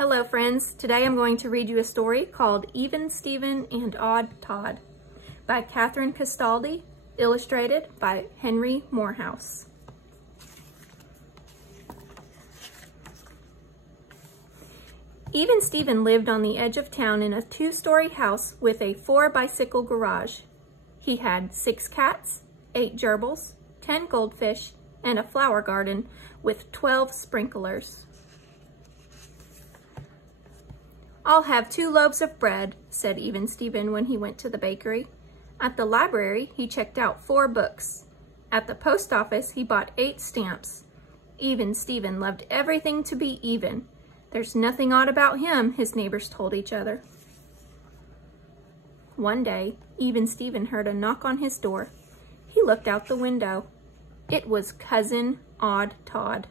Hello friends, today I'm going to read you a story called Even Steven and Odd Todd by Catherine Castaldi, illustrated by Henry Morehouse. Even Steven lived on the edge of town in a 2-story house with a 4-bicycle garage. He had 6 cats, 8 gerbils, 10 goldfish, and a flower garden with 12 sprinklers. "I'll have 2 loaves of bread," said Even Steven when he went to the bakery. At the library, he checked out 4 books. At the post office, he bought 8 stamps. Even Steven loved everything to be even. "There's nothing odd about him," his neighbors told each other. One day, Even Steven heard a knock on his door. He looked out the window. It was Cousin Odd Todd.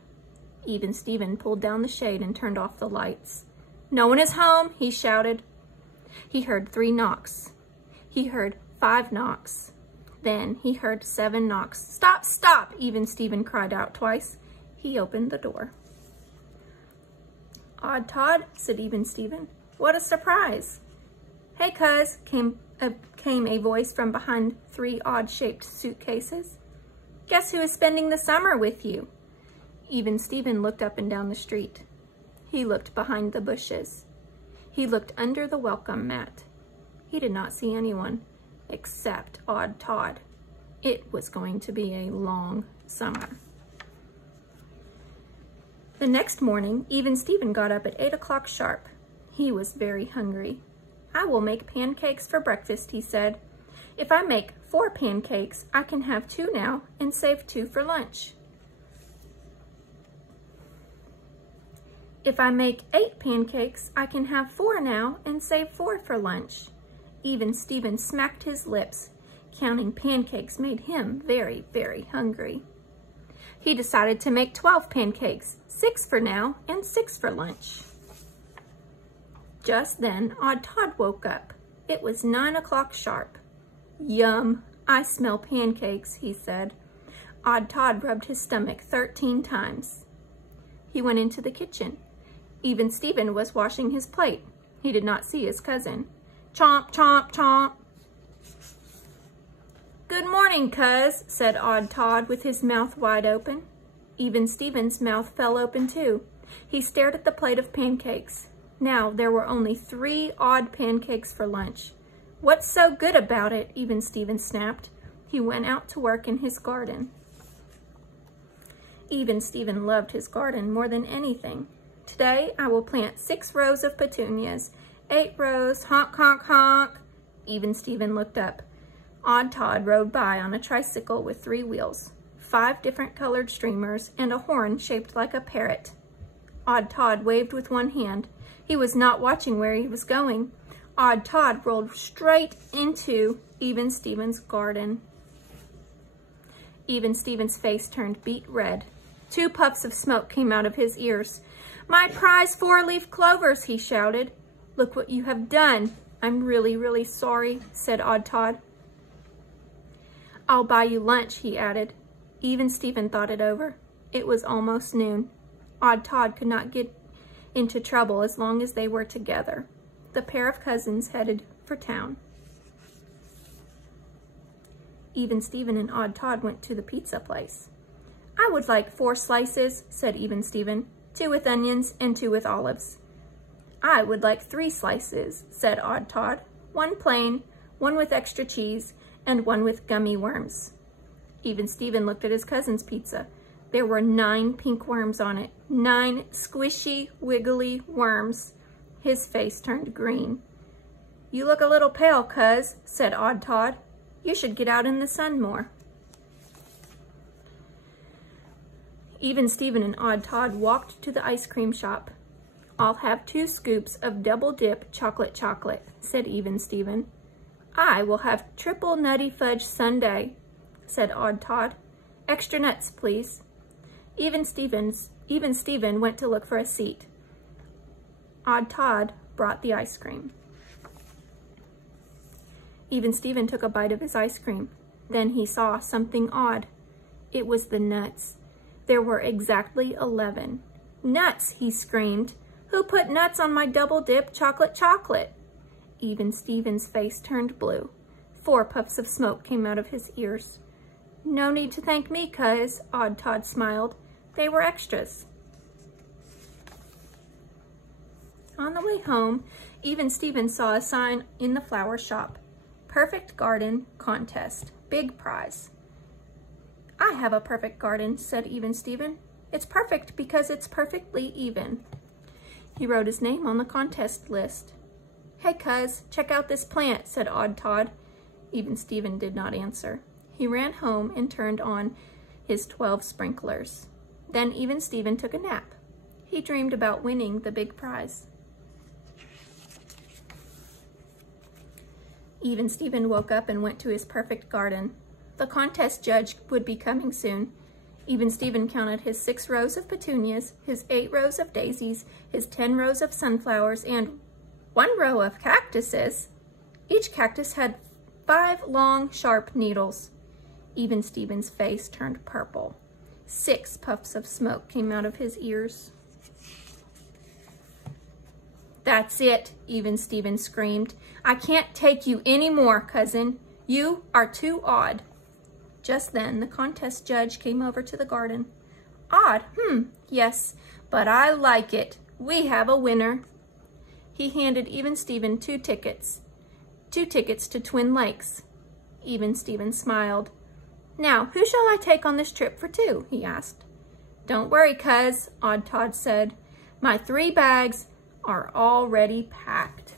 Even Steven pulled down the shade and turned off the lights. "No one is home," he shouted. He heard 3 knocks. He heard 5 knocks. Then he heard 7 knocks. "Stop, stop!" Even Steven cried out twice. He opened the door. "Odd Todd," said Even Steven. "What a surprise!" "Hey, cuz," came a voice from behind 3 odd-shaped suitcases. "Guess who is spending the summer with you?" Even Steven looked up and down the street. He looked behind the bushes. He looked under the welcome mat. He did not see anyone except Odd Todd. It was going to be a long summer. The next morning, Even Steven got up at 8 o'clock sharp. He was very hungry. "I will make pancakes for breakfast," he said. "If I make 4 pancakes, I can have 2 now and save 2 for lunch. If I make 8 pancakes, I can have 4 now and save 4 for lunch." Even Steven smacked his lips. Counting pancakes made him very, very hungry. He decided to make 12 pancakes, 6 for now and 6 for lunch. Just then, Odd Todd woke up. It was 9 o'clock sharp. "Yum, I smell pancakes," he said. Odd Todd rubbed his stomach 13 times. He went into the kitchen. Even Steven was washing his plate. He did not see his cousin. "Chomp, chomp, chomp." "Good morning, cuz," said Odd Todd with his mouth wide open. Even Steven's mouth fell open too. He stared at the plate of pancakes. Now there were only 3 odd pancakes for lunch. "What's so good about it?" Even Steven snapped. He went out to work in his garden. Even Steven loved his garden more than anything. "Today I will plant 6 rows of petunias. 8 rows, honk, honk, honk." Even Steven looked up. Odd Todd rode by on a tricycle with 3 wheels, 5 different colored streamers, and a horn shaped like a parrot. Odd Todd waved with one hand. He was not watching where he was going. Odd Todd rolled straight into Even Steven's garden. Even Steven's face turned beet red. 2 puffs of smoke came out of his ears. "My prize 4-leaf clovers," he shouted. "Look what you have done." "I'm really, really sorry," said Odd Todd. "I'll buy you lunch," he added. Even Steven thought it over. It was almost noon. Odd Todd could not get into trouble as long as they were together. The pair of cousins headed for town. Even Steven and Odd Todd went to the pizza place. "I would like 4 slices," said Even Steven. 2 with onions and 2 with olives. "I would like 3 slices," said Odd Todd. 1 plain, 1 with extra cheese, and 1 with gummy worms. Even Steven looked at his cousin's pizza. There were 9 pink worms on it. 9 squishy, wiggly worms. His face turned green. "You look a little pale, cuz," said Odd Todd. "You should get out in the sun more." Even Steven and Odd Todd walked to the ice cream shop. "I'll have 2 scoops of double dip chocolate, said Even Steven. "I will have triple nutty fudge sundae," said Odd Todd. "Extra nuts, please." Even Steven went to look for a seat. Odd Todd brought the ice cream. Even Steven took a bite of his ice cream. Then he saw something odd. It was the nuts. There were exactly 11. "Nuts!" he screamed. Who put nuts on my double-dip chocolate? Even Steven's face turned blue. 4 puffs of smoke came out of his ears. No need to thank me, cuz, Odd Todd smiled. They were extras. On the way home, Even Steven saw a sign in the flower shop. Perfect garden contest. Big prize. I have a perfect garden, said Even Steven. It's perfect because it's perfectly even. He wrote his name on the contest list. Hey, cuz, check out this plant, said Odd Todd. Even Steven did not answer. He ran home and turned on his 12 sprinklers. Then Even Steven took a nap. He dreamed about winning the big prize. Even Steven woke up and went to his perfect garden. The contest judge would be coming soon. Even Steven counted his 6 rows of petunias, his 8 rows of daisies, his 10 rows of sunflowers, and 1 row of cactuses. Each cactus had 5 long, sharp needles. Even Steven's face turned purple. 6 puffs of smoke came out of his ears. That's it, Even Steven screamed. I can't take you any more, cousin. You are too odd. Just then, the contest judge came over to the garden. Odd, yes, but I like it. We have a winner. He handed Even Steven 2 tickets. 2 tickets to Twin Lakes. Even Steven smiled. Now, who shall I take on this trip for 2? He asked. Don't worry, cuz, Odd Todd said. My 3 bags are already packed.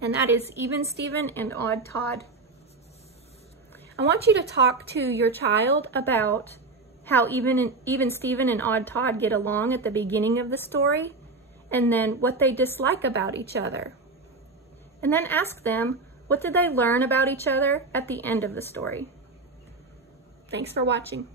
And that is Even Steven and Odd Todd. I want you to talk to your child about how Even Steven and Odd Todd get along at the beginning of the story, and then what they dislike about each other. And then ask them, what did they learn about each other at the end of the story? Thanks for watching.